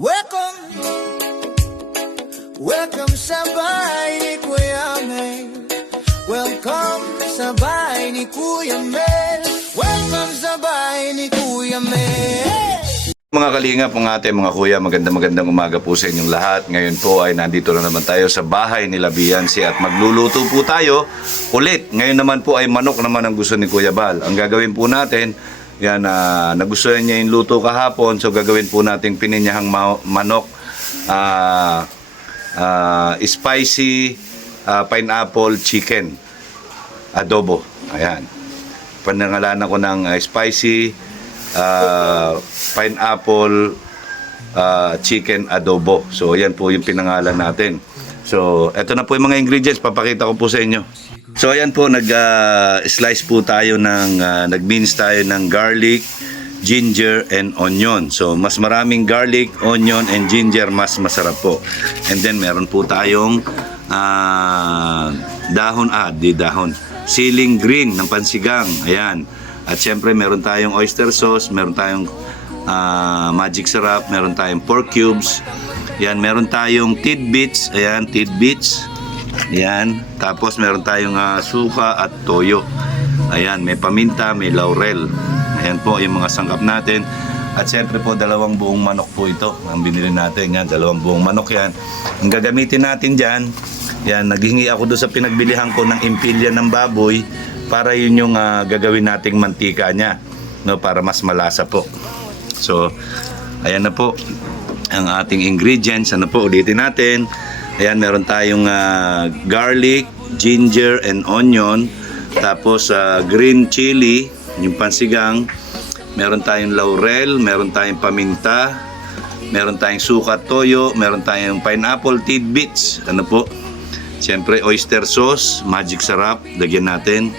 Welcome, welcome sa bahay ni Kuya Mel. Welcome sa bahay ni Kuya Mel. Welcome sa bahay ni Kuya Mel. Mga kalingap, mga ate, mga kuya, magandang umaga po sa inyong lahat. Ngayon po ay nandito na naman tayo sa bahay ni Biancy at magluluto po tayo ulit. Ngayon naman po ay manok naman ang gusto ni Kuya Bal. Ang gagawin po natin, yan, nagustuhan niya yung luto kahapon, so gagawin po natin pininyahang manok, spicy pineapple chicken adobo. Ayan, panangalanan ko ng spicy pineapple chicken adobo. So ayan po yung pinangalan natin. So eto na po yung mga ingredients, papakita ko po sa inyo. So ayan po, nag-slice po tayo ng nag-mince tayo ng garlic, ginger and onion. So mas maraming garlic, onion and ginger, mas masarap po. And then meron po tayong siling green ng pansigang. Ayan. At syempre meron tayong oyster sauce, meron tayong magic syrup, meron tayong pork cubes. Yan, meron tayong tidbits. Ayan, tidbits. Ayan. Tapos meron tayong suka at toyo. Ayan, may paminta, may laurel. Ayan po yung mga sangkap natin. At syempre po, dalawang buong manok po ito ang binili natin. Yan, dalawang buong manok yan. Ang gagamitin natin dyan, yan, naghingi ako doon sa pinagbilihan ko ng impilya ng baboy para yun yung gagawin nating mantika niya, no, para mas malasa po. So, ayan na po ang ating ingredients. Ano po, ulitin natin. Ayan, meron tayong garlic, ginger and onion. Tapos green chili, yung pansigang. Meron tayong laurel, meron tayong paminta, meron tayong suka, toyo, meron tayong pineapple tidbits. Ano po? Siyempre, oyster sauce, magic syrup, lagyan natin.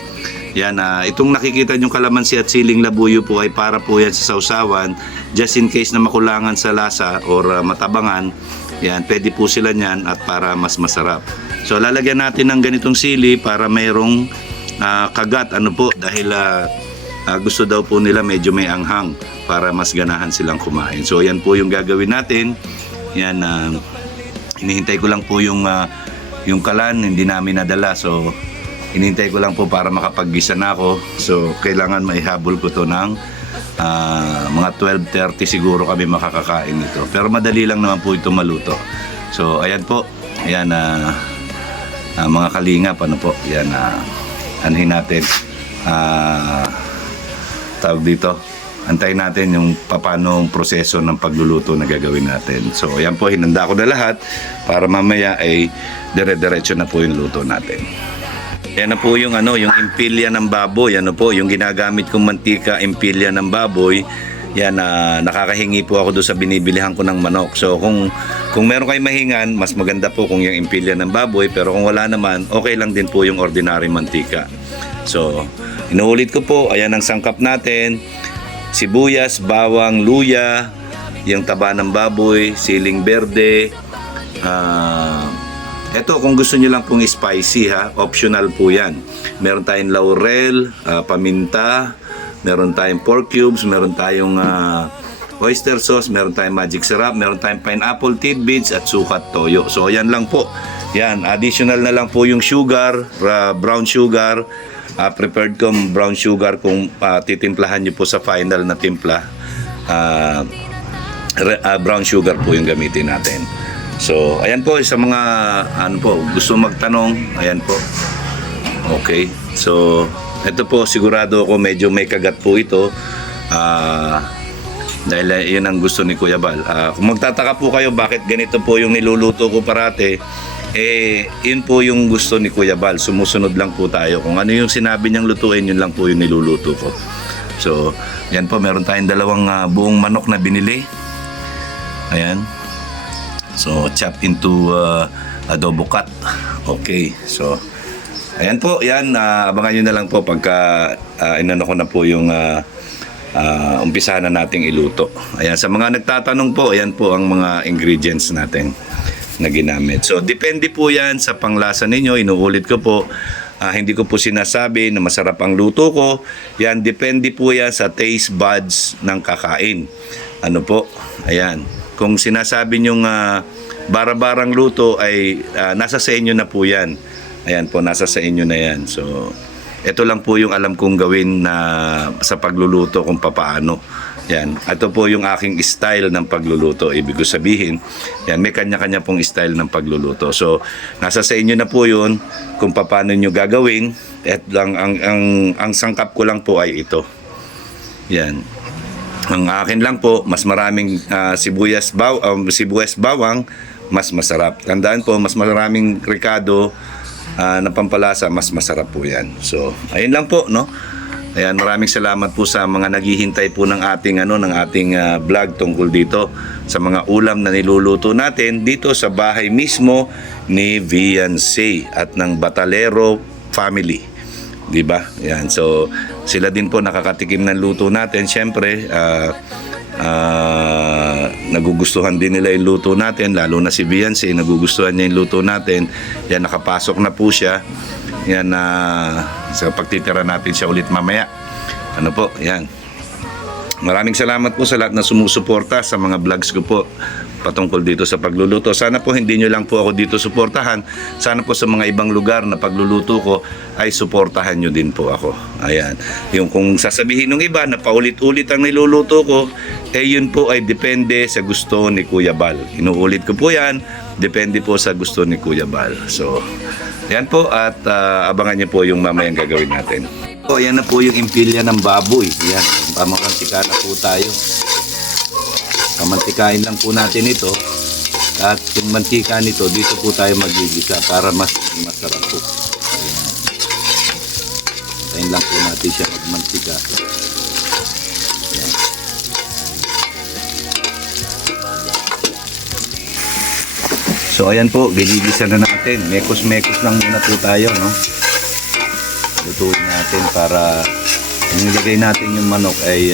Yan, itong nakikita yung kalamansi at siling labuyo po ay para po yan sa sausawan. Just in case na makulangan sa lasa or matabangan, yan, pwede po sila niyan at para mas masarap. So lalagyan natin ng ganitong sili para mayroong kagat, ano po, dahil gusto daw po nila medyo may anghang para mas ganahan silang kumain. So yan po yung gagawin natin. Yan, hinihintay ko lang po yung kalan, hindi namin nadala. So hinihintay ko lang po para makapaggisa na ako. So kailangan maihabol ko to ng mga 12:30 siguro kami makakakain nito. Pero madali lang naman po ito maluto. So ayan po. Ayan, mga kalingap, ano po. Ayan, anhin natin. Tawag dito. Antayin natin yung paano proseso ng pagluluto na gagawin natin. So ayan po, hinanda ko na lahat para mamaya ay dire-diretso na po yung luto natin. Yan na po yung yung impilya ng baboy. Ano po, yung ginagamit kong mantika, impilya ng baboy. Yan, nakakahingi po ako doon sa binibilihan ko ng manok. So kung meron kayong mahingan, mas maganda po kung yung impilya ng baboy. Pero kung wala naman, okay lang din po yung ordinary mantika. So inuulit ko po, ayan ang sangkap natin. Sibuyas, bawang, luya, yung taba ng baboy, siling berde. Ito, kung gusto nyo lang pong spicy, optional po yan. Meron tayong laurel, paminta, meron tayong pork cubes, meron tayong oyster sauce, meron tayong magic syrup, meron tayong pineapple tidbits at sukat toyo. So yan lang po. Yan, additional na lang po yung sugar, brown sugar. Prepared ko brown sugar kung titimplahan nyo po sa final na timpla. Brown sugar po yung gamitin natin. So, ayan po, sa mga gusto magtanong, ayan po. Okay. So, ito po, sigurado ako medyo may kagat po ito. Dahil yun ang gusto ni Kuya Bal. Kung magtataka po kayo bakit ganito po yung niluluto ko parate, yun po yung gusto ni Kuya Bal. Sumusunod lang po tayo. Kung ano yung sinabi niyang lutuin, yun lang po yung niluluto ko. So, ayan po, meron tayong dalawang buong manok na binili. Ayan. So, chop into adobo cut. Okay. So, ayan po. Yan. Abangan nyo na lang po pagka inano ko na po yung umpisahan na nating iluto. Ayan. Sa mga nagtatanong po, ayan po ang mga ingredients natin na ginamit. So, depende po yan sa panglasa ninyo. Inuulit ko po. Hindi ko po sinasabi na masarap ang luto ko. Yan, depende po yan sa taste buds ng kakain. Ano po? Ayan. kung sinasabi nyong bara-barang luto ay nasa sa inyo na po yan. Ayan po, nasa sa inyo na yan. So, ito lang po yung alam kong gawin na sa pagluluto kung papaano. Yan. Ito po yung aking style ng pagluluto. Ibig ko sabihin, yan, may kanya-kanya pong style ng pagluluto. So, nasa sa inyo na po yun kung papaano nyo gagawin. At lang, ang sangkap ko lang po ay ito. Yan. Ang akin lang po, mas maraming sibuyas bawang, mas masarap. Tandaan po, mas maraming ricado na pampalasa, mas masarap po yan. So, ayun lang po, no? Ayan, maraming salamat po sa mga naghihintay po ng ating vlog tungkol dito sa mga ulam na niluluto natin dito sa bahay mismo ni Viancy at ng Batalero family. 'Di ba? Ayan, so sila din po nakakatikim ng luto natin. Siyempre, nagugustuhan din nila yung luto natin, lalo na si Viancy, nagugustuhan niya yung luto natin. Yan, nakapasok na po siya. Yan, sa pagtitira natin siya ulit mamaya. Ano po, yan. Maraming salamat po sa lahat na sumusuporta sa mga vlogs ko po patungkol dito sa pagluluto. Sana po hindi nyo lang po ako dito suportahan. Sana po sa mga ibang lugar na pagluluto ko ay suportahan nyo din po ako. Ayan. Yung kung sasabihin ng iba na paulit-ulit ang niluluto ko, yun po ay depende sa gusto ni Kuya Bal. Inuulit ko po yan, depende po sa gusto ni Kuya Bal. So, yan po at abangan nyo po yung mamayang gagawin natin. So, ayan na po yung impilya ng baboy. Yan, pamamantika na po tayo. Pamantikain lang po natin ito. At yung mantika nito, dito po tayo magigisa para mas masarap po. Ayan. Tayin lang po natin siya magmantika. Ayan. So ayan po, gigisa na natin. Mekos-mekos lang muna po tayo, no? Lutuin natin para nilagay natin yung manok ay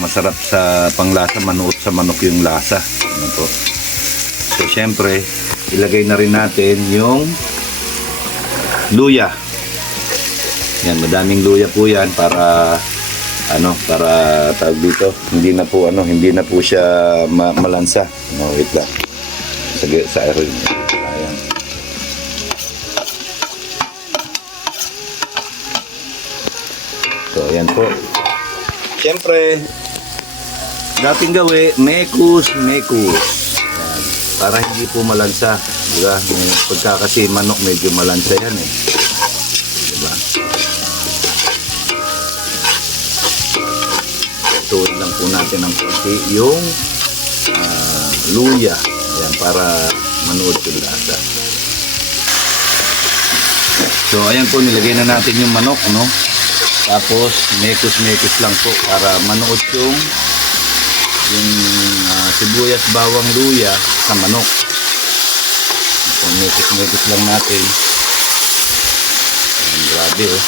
masarap sa panglasa, manuot sa manok yung lasa. Ano po? So syempre, ilagay na rin natin yung luya. Yan, madaming luya po yan para tawag dito, hindi na po siya malansa. No, wait lang. Sa aeroin. Ayan. So, ayan po. Siyempre, dating gawi, mekus. Yan. Para hindi po malansa. Diba? Pagka kasi manok, medyo malansa yan eh. Diba? Tuwid lang po natin ng konti yung luya. Ayan, para manuot yung lasa. So, ayan po, nilagay na natin yung manok, no? Tapos, mekos lang po para manuot yung sibuyas, bawang, luya sa manok. So, mekos lang natin. Ayan, grabe, oh.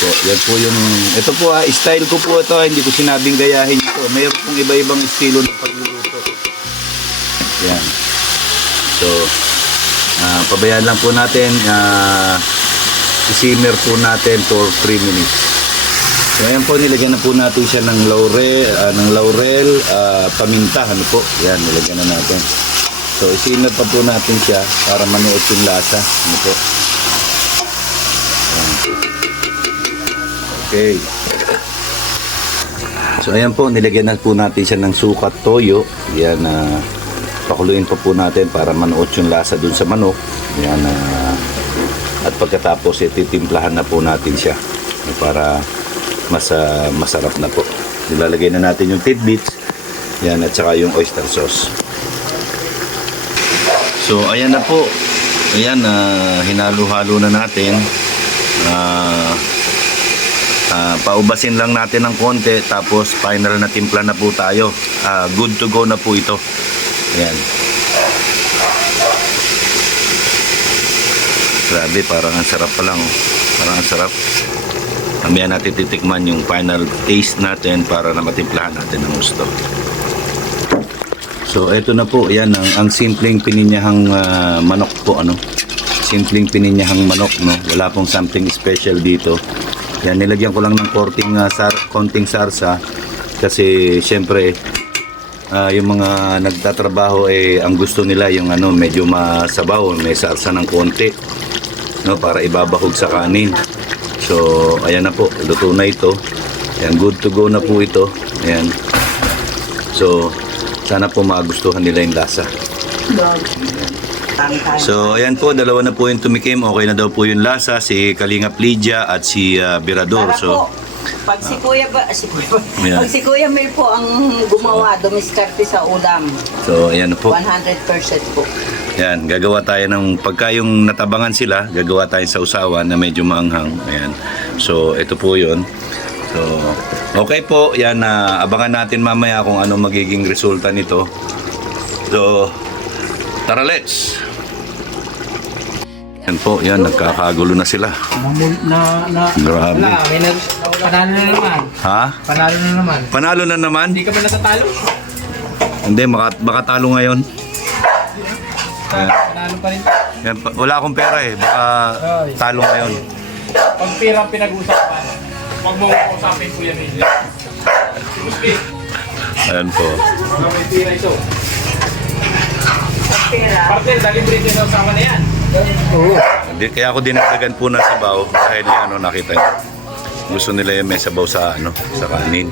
Yan po yung, ito po style ko po ito, hindi ko sinabing gayahin ito. Mayroon pong iba-ibang estilo ng pagluluto. Yan. So, pabayaan lang po natin, i-simmer po natin for 3 minutes. So, ayan po, nilagyan na po natin siya ng laurel, paminta, ano po. Yan, nilagyan na natin. So, i-simmer pa po natin siya para manuot yung lasa, ano po. Ayan. Okay. So ayan po, nilagyan na po natin siya ng sukat toyo. Yan, pakuluin pa po natin para manuot yung lasa dun sa manok. Yan, at pagkatapos ititimplahan na po natin siya para masarap na po. Nilalagay na natin yung tidbits. Yan, at saka yung oyster sauce. So ayan na po. Ayan, hinalo-halo na natin. Paubasin lang natin ng konti, tapos final na timpla na po tayo. Good to go na po ito. Ayan. Grabe, parang ang sarap pa lang. Parang ang sarap. Mamaya natin titikman yung final taste natin para na matimplahan natin ng gusto. So eto na po, ayan ang simpleng pininyahang manok po, ano. simpleng pininyahang manok, no? Wala pong something special dito. Yan, nilagyan ko lang ng konting sarsa kasi syempre yung mga nagtatrabaho ang gusto nila yung medyo masabaw, may sarsa ng konti, no, para ibabahog sa kanin. So ayan na po, luto na ito. Ayan, good to go na po ito. Ayan. So sana po magustuhan nila yung lasa. So ayan po, dalawa na po yung tumikim. Okay na daw po yung lasa, si Kalingap Lydia at si Birador. So pag si Kuya Yeah. pag si Kuya Mel po ang gumawa, dumiskarte sa ulam. so ayan na po. 100% po. Yan, gagawa tayo ng pagka yung natabangan sila, gagawa tayo sa usawan na medyo maanghang. Ayan. So ito po 'yun. So okay po, yan, abangan natin mamaya kung ano magiging resulta nito. So tara, let's. Yan po, yan, nagkakagulo na sila. Grabe. Wala, panalo na naman. Ha? Panalo na naman. Panalo na naman? Hindi ka ba natatalo? Hindi, baka talo ngayon. Yan. Panalo pa rin. Yan, wala akong pera baka talo ngayon. Pag pira ang pinag-usapan, huwag mo usapin po yan eh. Ayan po. May pira ito. Pera. Partner, dalibre din sa usapan na yan. Kaya ako dinagdagan po ng sabaw dahil nakita niyo. Gusto nila yung may sabaw sa sa kanin.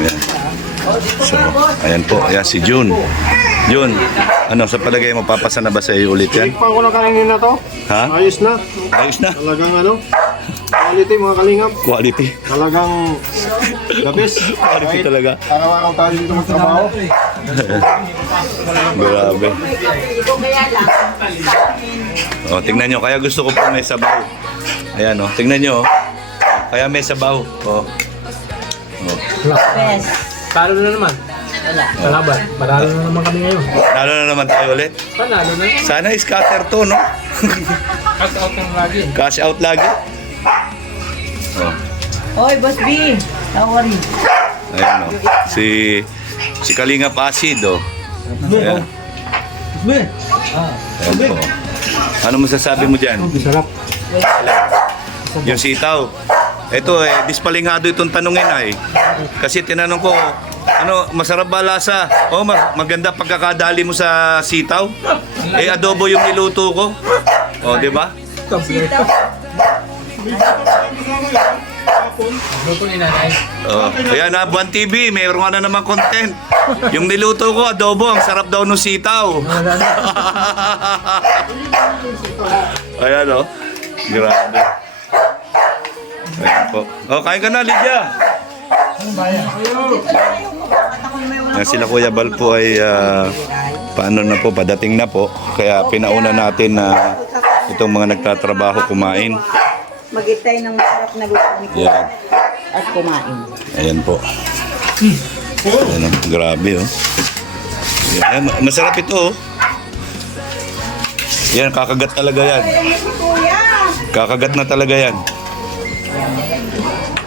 Ayan. So, ayan po, ayan si June. June, sa palagay mo, papasa na ba sa iyo ulit yan? Tikpan ko na kainin na to. Ha? Ayos na. Ayos na. Talagang quality mga kalingap. Quality. Talagang the best. Quality talaga. Araw-araw tayo dito magtrabaho. Grabe. Ito kaya lang. O, tingnan nyo, kaya gusto ko po may sabaw. Ayan, tingnan nyo. Kaya may sabaw. Best. Talo na naman. Wala. Kalaban. Panalo na naman kami ngayon. Lalo na naman tayo ulit. Panalo na naman. Sana scatter to, no? Cut out ng lagi. Cash out lagi. Oy, Boss B. How are you? Ayan, si Kalingap Acid, Ayan. Ayan po. Ano masasabi mo dyan? Sarap. Yung sitaw. Ito dispalingado itong tanungin Kasi tinanong ko, masarap ba lasa? Maganda pagkakadali mo sa sitaw. Adobo yung niluto ko. Di ba? Grupo ni nanay. Ayan na, Buwan TV, mayroon ka na naman content. Yung niluto ko, adobo, ang sarap daw ng sitaw. Ayan grabe. Ayan po. Kain ka na, Lydia. Yan, sila Kuya Bal po ay padating na po. Kaya pinauna natin na itong mga nagtatrabaho kumain. Mag-itay ng masarap na luto ni Kuya. Yan. At kumain. Ayan po. Ayan, grabe Ayan, masarap ito Yan, kakagat talaga yan. Kakagat na talaga yan.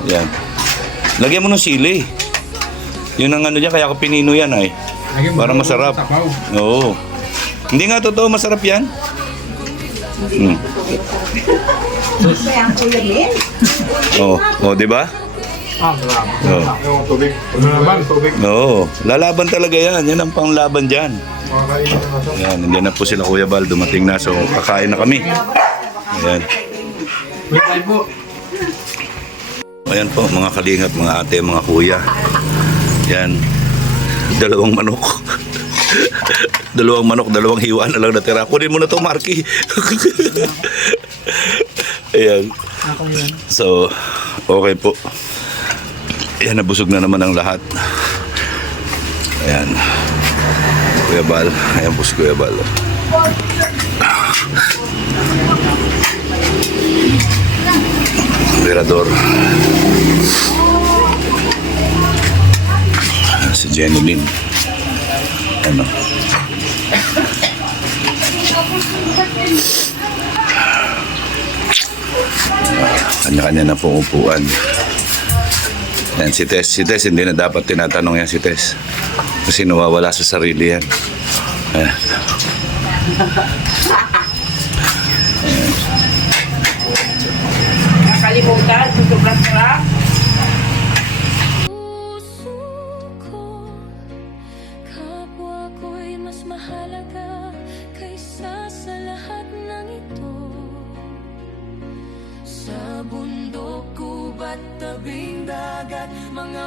Yan. Lagyan mo ng sili. Yun ang dyan, kaya ako pinino yan para masarap. Oo. Hindi nga totoo masarap yan. Kaya ang Kuya Mel. Di ba? Yung tubig. Tubig. Oo. Lalaban talaga yan. Yan ang panglaban dyan. Mga kainin na to. Ayan, nandiyan na po sila Kuya Bal, dumating na. So, kakain na kami. Ayan. Wait, tayo po. Ayan po, mga kalingap, mga ate, mga kuya. Ayan. Dalawang manok. Dalawang hiwa na lang natira. Kunin mo na to, Marky. Ayan. So, okay po. Ayan, nabusog na naman ang lahat. Ayan. Kuya Bal. Ayan po si Kuya Bal. Birador. Si Jenny Lynn. Kanya-kanya na pong upuan. Yan, si Tess, hindi na dapat tinatanong yan si Tess. Kasi nawawala sa sarili yan. Ayan. mas mahalaga kaysa sa lahat ng ito. Sa bundok, gubat, tabing dagat, mga